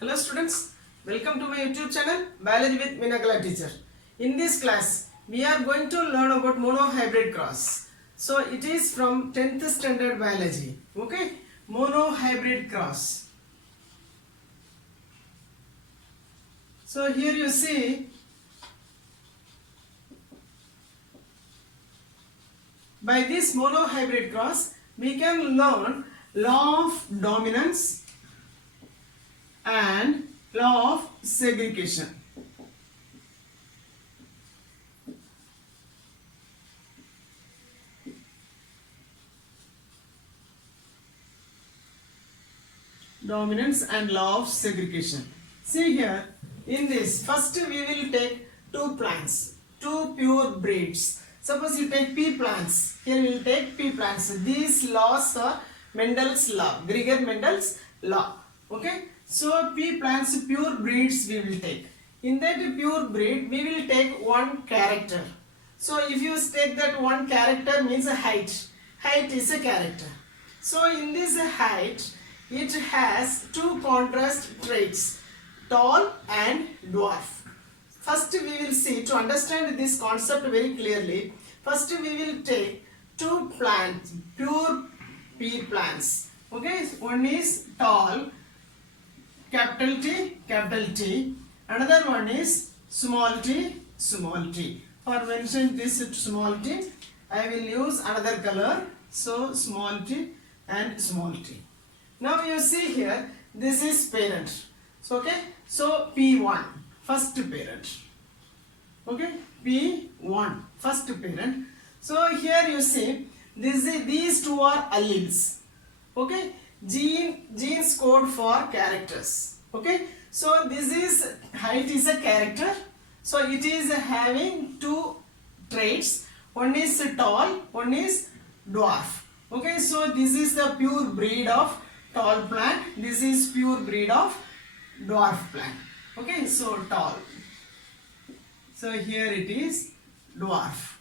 Hello students, welcome to my YouTube channel Biology with Minakala teacher. In this class, we are going to learn about monohybrid cross. So it is from 10th standard biology. Okay, monohybrid cross. So here you see, by this monohybrid cross, we can learn law of dominance and law of segregation. Dominance and law of segregation. See here, in this, first we will take two plants, two pure breeds. Suppose you take pea plants. Here we will take pea plants. These laws are Mendel's law, Gregor Mendel's law. Okay. So pea plants, pure breeds we will take. In that pure breed, we will take one character. So if you take that one character means a height. Height is a character. So in this height, it has two contrast traits, tall and dwarf. First we will see, to understand this concept very clearly, first we will take two plants, pure pea plants. Okay, one is tall, capital T, another one is small t. For mention this small t, I will use another color, so small t and small t. Now you see here, this is parent. So okay, so P1, first parent. Okay, P1, first parent. So here you see, these two are alleles. Okay, genes code for characters. Okay, so this is height is a character. So it is having two traits. One is tall, one is dwarf. Okay, so this is the pure breed of tall plant. This is pure breed of dwarf plant. Okay, so tall. So here it is dwarf.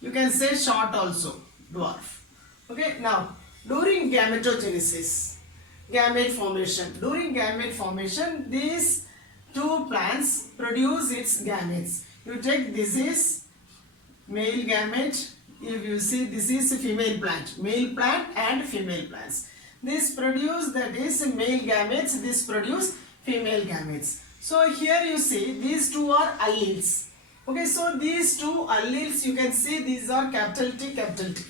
You can say short also, dwarf. Okay, now during gametogenesis, gamete formation. During gamete formation, these two plants produce its gametes. You take this is male gamete. If you see, this is a female plant and female plants. This produce, that is male gametes, this produce female gametes. So here you see, these two are alleles. Okay, so these two alleles, you can see these are capital T.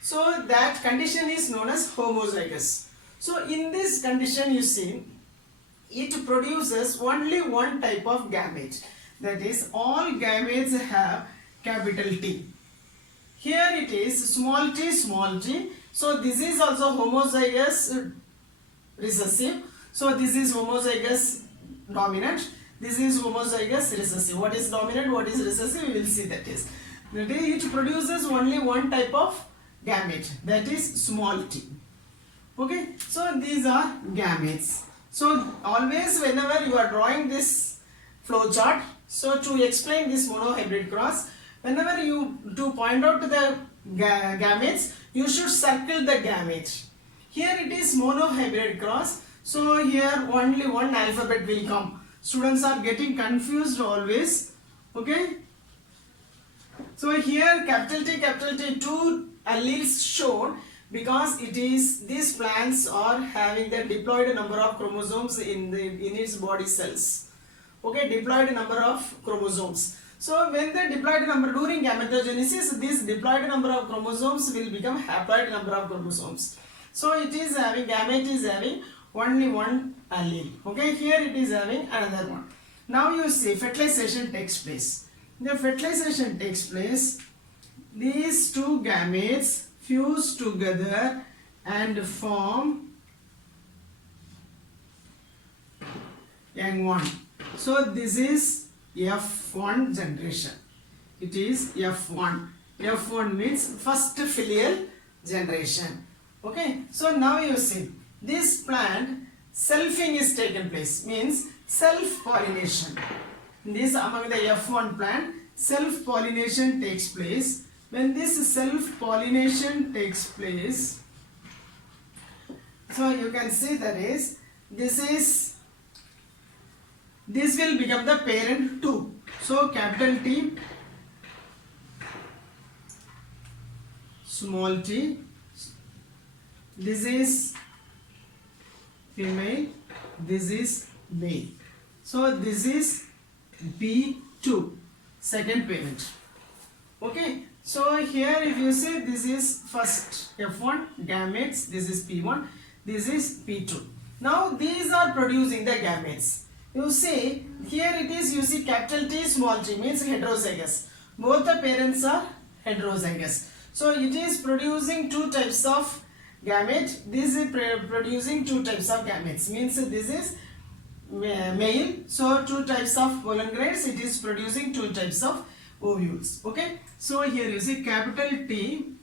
So that condition is known as homozygous. So in this condition you see, it produces only one type of gamete. That is, all gametes have capital T. Here it is small t. So this is also homozygous recessive. So this is homozygous dominant. This is homozygous recessive. What is dominant, what is recessive, we will see that is. It produces only one type of gamete, that is small t. Okay, so these are gametes. So always whenever you are drawing this flow chart, so to explain this monohybrid cross, whenever you to point out the gametes, you should circle the gamete. Here it is monohybrid cross. So here only one alphabet will come. Students are getting confused always. Okay. So here capital T, two alleles shown, because it is, these plants are having the diploid number of chromosomes in its body cells. Okay, diploid number of chromosomes. So when the diploid number during gametogenesis, this diploid number of chromosomes will become haploid number of chromosomes. So it is having, gamete is having only one allele. Okay, here it is having another one. Now you see fertilization takes place. The fertilization takes place, these two gametes fuse together and form young one. So this is F1 generation. It is F1. F1 means first filial generation. Okay, so now you see, this plant selfing is taken place, means self-pollination. This among the F1 plant, self-pollination takes place. When this self-pollination takes place, so you can see that is, this is this will become the parent 2. So capital T, small t, this is female, this is male. So this is B2, second parent. Okay, so here if you say this is first F1 gametes, this is P1, this is P2. Now these are producing the gametes. You see here it is, you see capital T small t means heterozygous. Both the parents are heterozygous. So it is producing two types of gamete. This is producing two types of gametes. Means this is male. So two types of pollen grains. It is producing two types of ovules. Okay. So here you see capital T.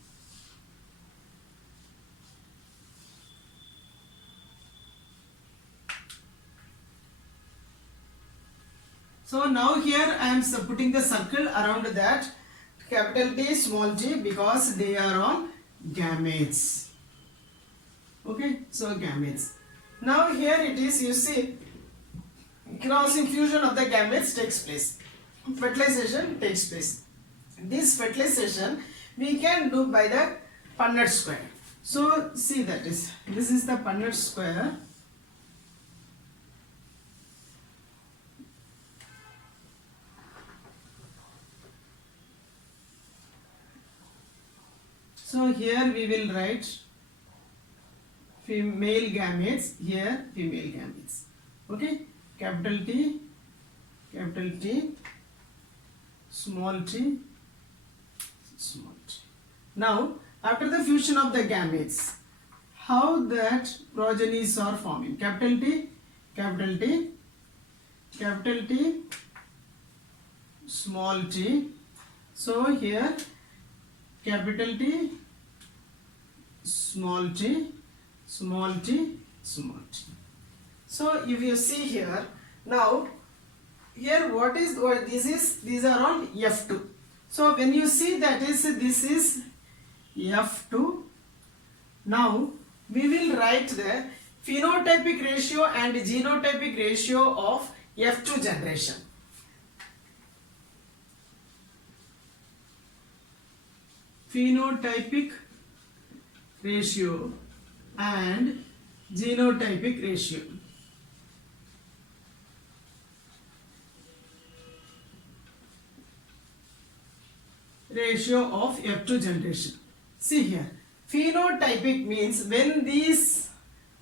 So now here I am putting the circle around that capital T small t because they are all gametes. Okay, so gametes. Now here it is, you see crossing fusion of the gametes takes place. Fertilization takes place. This fertilization we can do by the Punnett square. So see that is, this is the Punnett square. So here we will write female gametes, here female gametes. Okay, capital T, small t, small t. Now after the fusion of the gametes, how that progenies are forming? Capital T, small t. So here capital T, small t, small t, small t. So if you see here, now here what is this is, these are all F2. So when you see that is, this is F2. Now we will write the phenotypic ratio and genotypic ratio of F2 generation. Phenotypic ratio and genotypic ratio. Ratio of F2 generation. See here, phenotypic means when these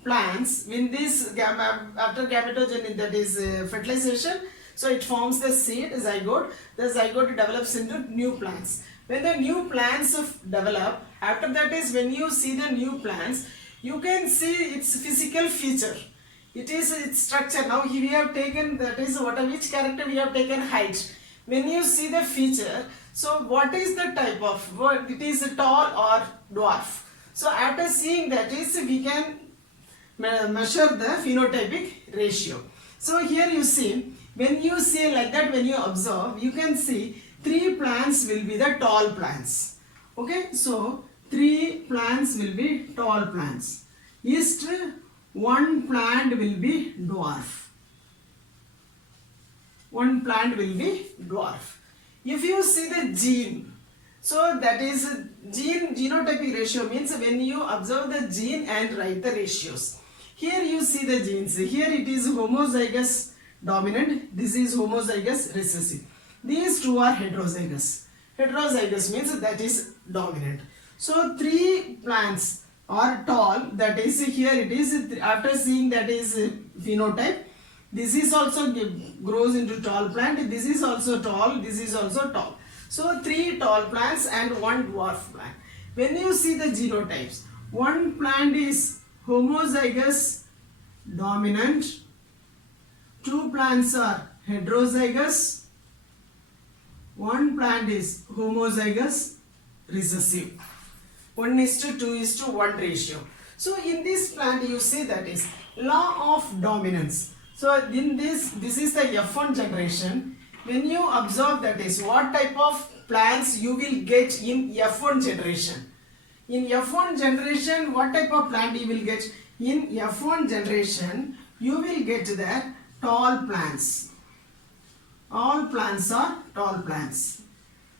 plants, when this after gametogenesis, that is fertilization, so it forms the seed zygote. The zygote develops into new plants. When the new plants develop, after that is when you see the new plants, you can see its physical feature. It is its structure. Now here we have taken, that is which character we have taken, height. When you see the feature, so what is the type of, it is tall or dwarf. So after seeing that is, we can measure the phenotypic ratio. So here you see, when you see like that, when you observe, you can see 3 plants will be the tall plants. Okay, so 3 plants will be tall plants. East, 1 plant will be dwarf. 1 plant will be dwarf. If you see the gene, so that is genotypic ratio means when you observe the gene and write the ratios. Here you see the genes. Here it is homozygous dominant. This is homozygous recessive. These two are heterozygous. Heterozygous means that is dominant. So 3 plants are tall. That is, here it is, after seeing that is phenotype. This is also grows into tall plant. This is also tall. This is also tall. So 3 tall plants and 1 dwarf plant. When you see the genotypes, 1 plant is homozygous dominant. 2 plants are heterozygous. 1 plant is homozygous recessive. 1:2:1 ratio. So in this plant you see that is law of dominance. So in this is the F1 generation. When you observe that is what type of plants you will get in F1 generation. In F1 generation, what type of plant you will get? In F1 generation, you will get the tall plants. all plants are tall plants.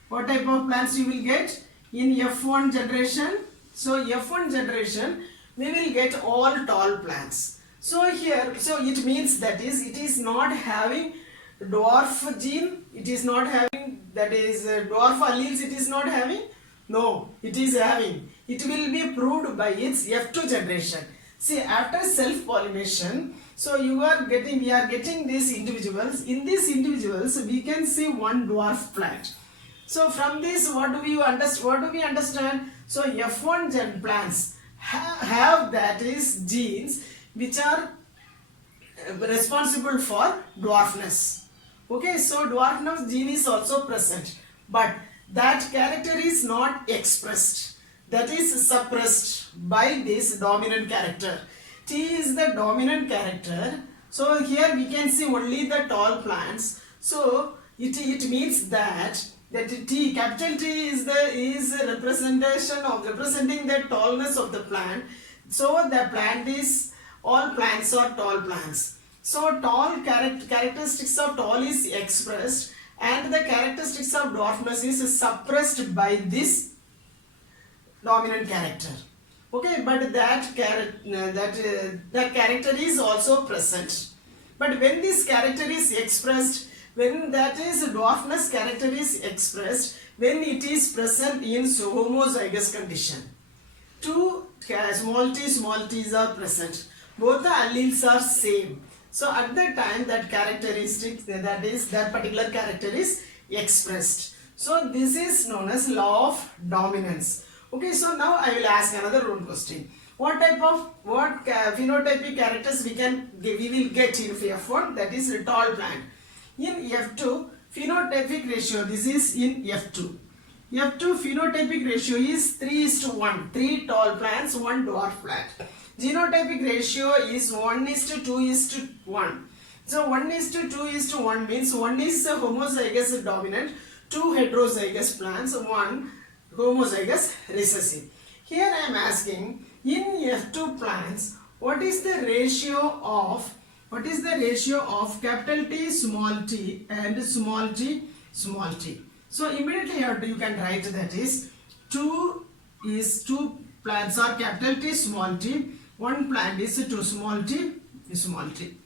What type of plants you will get in F1 generation? So F1 generation we will get all tall plants. So here, so it means that is it is not having dwarf gene, it is not having, that is dwarf alleles, it is not having. No, it is having. It will be proved by its F2 generation. See, after self-pollination, so we are getting these individuals. In these individuals, we can see one dwarf plant. So from this, what do we understand? So F1 gen plants have that is genes which are responsible for dwarfness. Okay, so dwarfness gene is also present, but that character is not expressed. That is suppressed by this dominant character. T is the dominant character. So here we can see only the tall plants. So it means that T, capital T is a representation of representing the tallness of the plant. So the plant is, all plants are tall plants. So tall characteristics of tall is expressed and the characteristics of dwarfness is suppressed by this dominant character. Okay, but that character is also present. But when this character is expressed, when that is dwarfness character is expressed, when it is present in homozygous condition, two small t's are present, both the alleles are same. So at that time that characteristic, that particular character is expressed. So this is known as law of dominance. Okay, so now I will ask another one question. What phenotypic characters we will get in F1, that is a tall plant. In F2 phenotypic ratio, this is in F2. F2 phenotypic ratio is 3:1, 3 tall plants, 1 dwarf plant. Genotypic ratio is 1:2:1. So 1:2:1 means 1 is a homozygous dominant, 2 heterozygous plants, 1 homozygous recessive. Here I am asking, in F2 plants, what is the ratio of capital T small t and small t small t? So immediately you can write that is 2 plants are capital T small t, 1 plant is 2 small t small t.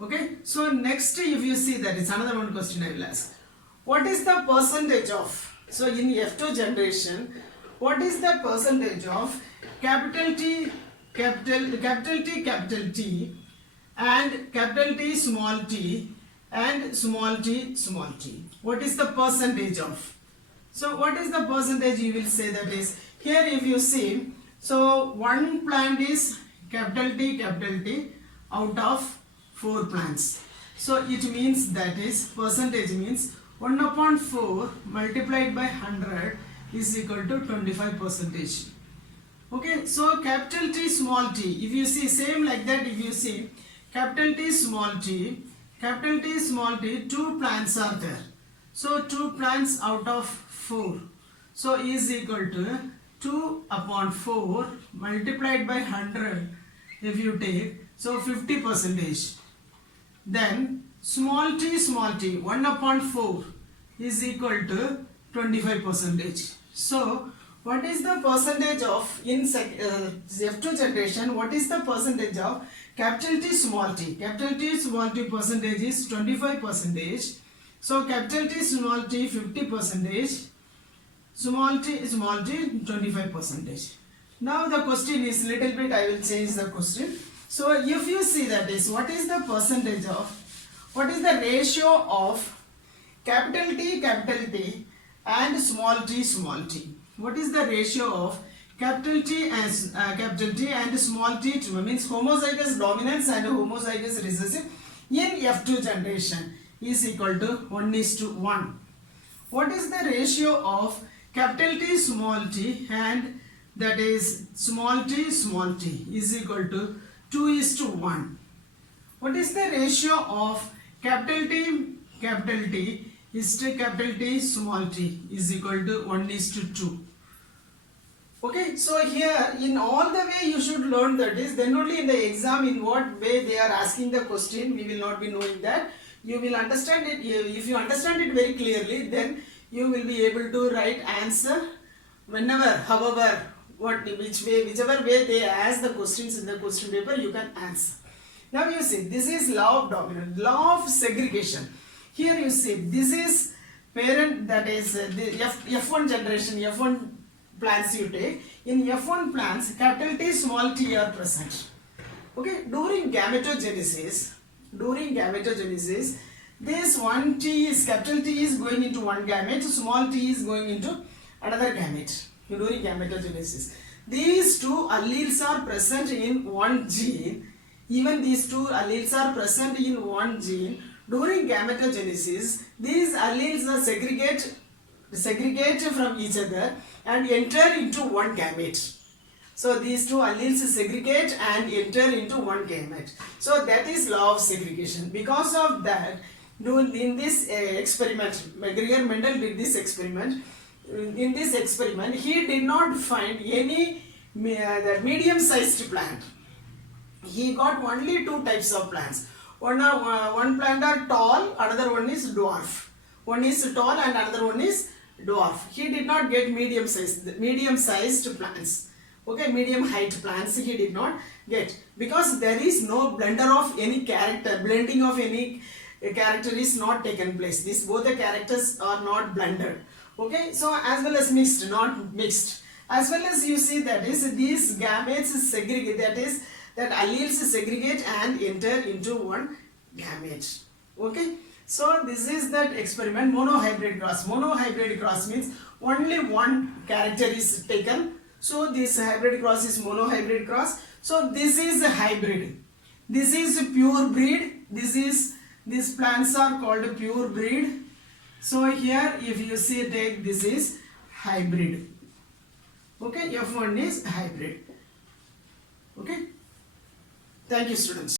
Okay, so next if you see, that is another one question I will ask. What is the percentage of, so in F2 generation, what is the percentage of capital T and capital T small t and small t small t? What is the percentage of? So what is the percentage you will say, that is, here if you see, so 1 plant is capital T out of 4 plants. So it means, that is, percentage means 1/4 multiplied by 100 is equal to 25%. Okay, so capital T small t, if you see same like that, if you see capital T small t, 2 plants are there. So 2 plants out of 4, so is equal to 2/4 multiplied by 100 if you take, so 50%. Then small t 1/4 is equal to 25%. So what is the percentage of, in F2 generation, what is the percentage of capital T small t? Capital T small t percentage is 25%. So capital T small t 50%, small t 25%. Now the question is little bit, I will change the question. So if you see, that is, what is the percentage of, what is the ratio of capital T and small t? What is the ratio of capital T and small t, means homozygous dominance and homozygous recessive in F2 generation, is equal to 1:1. What is the ratio of capital T small t and that is small t is equal to 2:1. What is the ratio of capital T is to capital T small t is equal to 1:2. Okay, so here in all the way you should learn that is, then only in the exam in what way they are asking the question, we will not be knowing that. You will understand it. If you understand it very clearly, then you will be able to write answer whenever, however, whichever way they ask the questions in the question paper, you can answer. Now you see, this is law of dominance, law of segregation. Here you see, this is parent, that is the F1 generation, F1 plants you take. In F1 plants, capital T, small t are present. Okay, during gametogenesis, this one T is, capital T is going into one gamete, small t is going into another gamete during gametogenesis. These two alleles are present in one gene. Even these two alleles are present in one gene. During gametogenesis, these alleles are segregate from each other and enter into one gamete. So these two alleles segregate and enter into one gamete. So that is law of segregation. Because of that, in this experiment, Gregor Mendel did this experiment. In this experiment, he did not find any medium-sized plant. He got only two types of plants. One plant are tall, another one is dwarf. One is tall and another one is dwarf. He did not get medium-sized plants. Okay, medium height plants he did not get, because there is no blending of any character is not taken place. Both the characters are not blended. Okay, so as well as mixed, not mixed. As well as you see, that is, these gametes segregate, that alleles segregate and enter into one gamete. Okay, so this is that experiment, monohybrid cross. Monohybrid cross means only one character is taken. So this hybrid cross is monohybrid cross. So this is a hybrid. This is a pure breed. These plants are called pure breed. So here, if you see, take this is hybrid. Okay, F1 is hybrid. Okay. Thank you, students.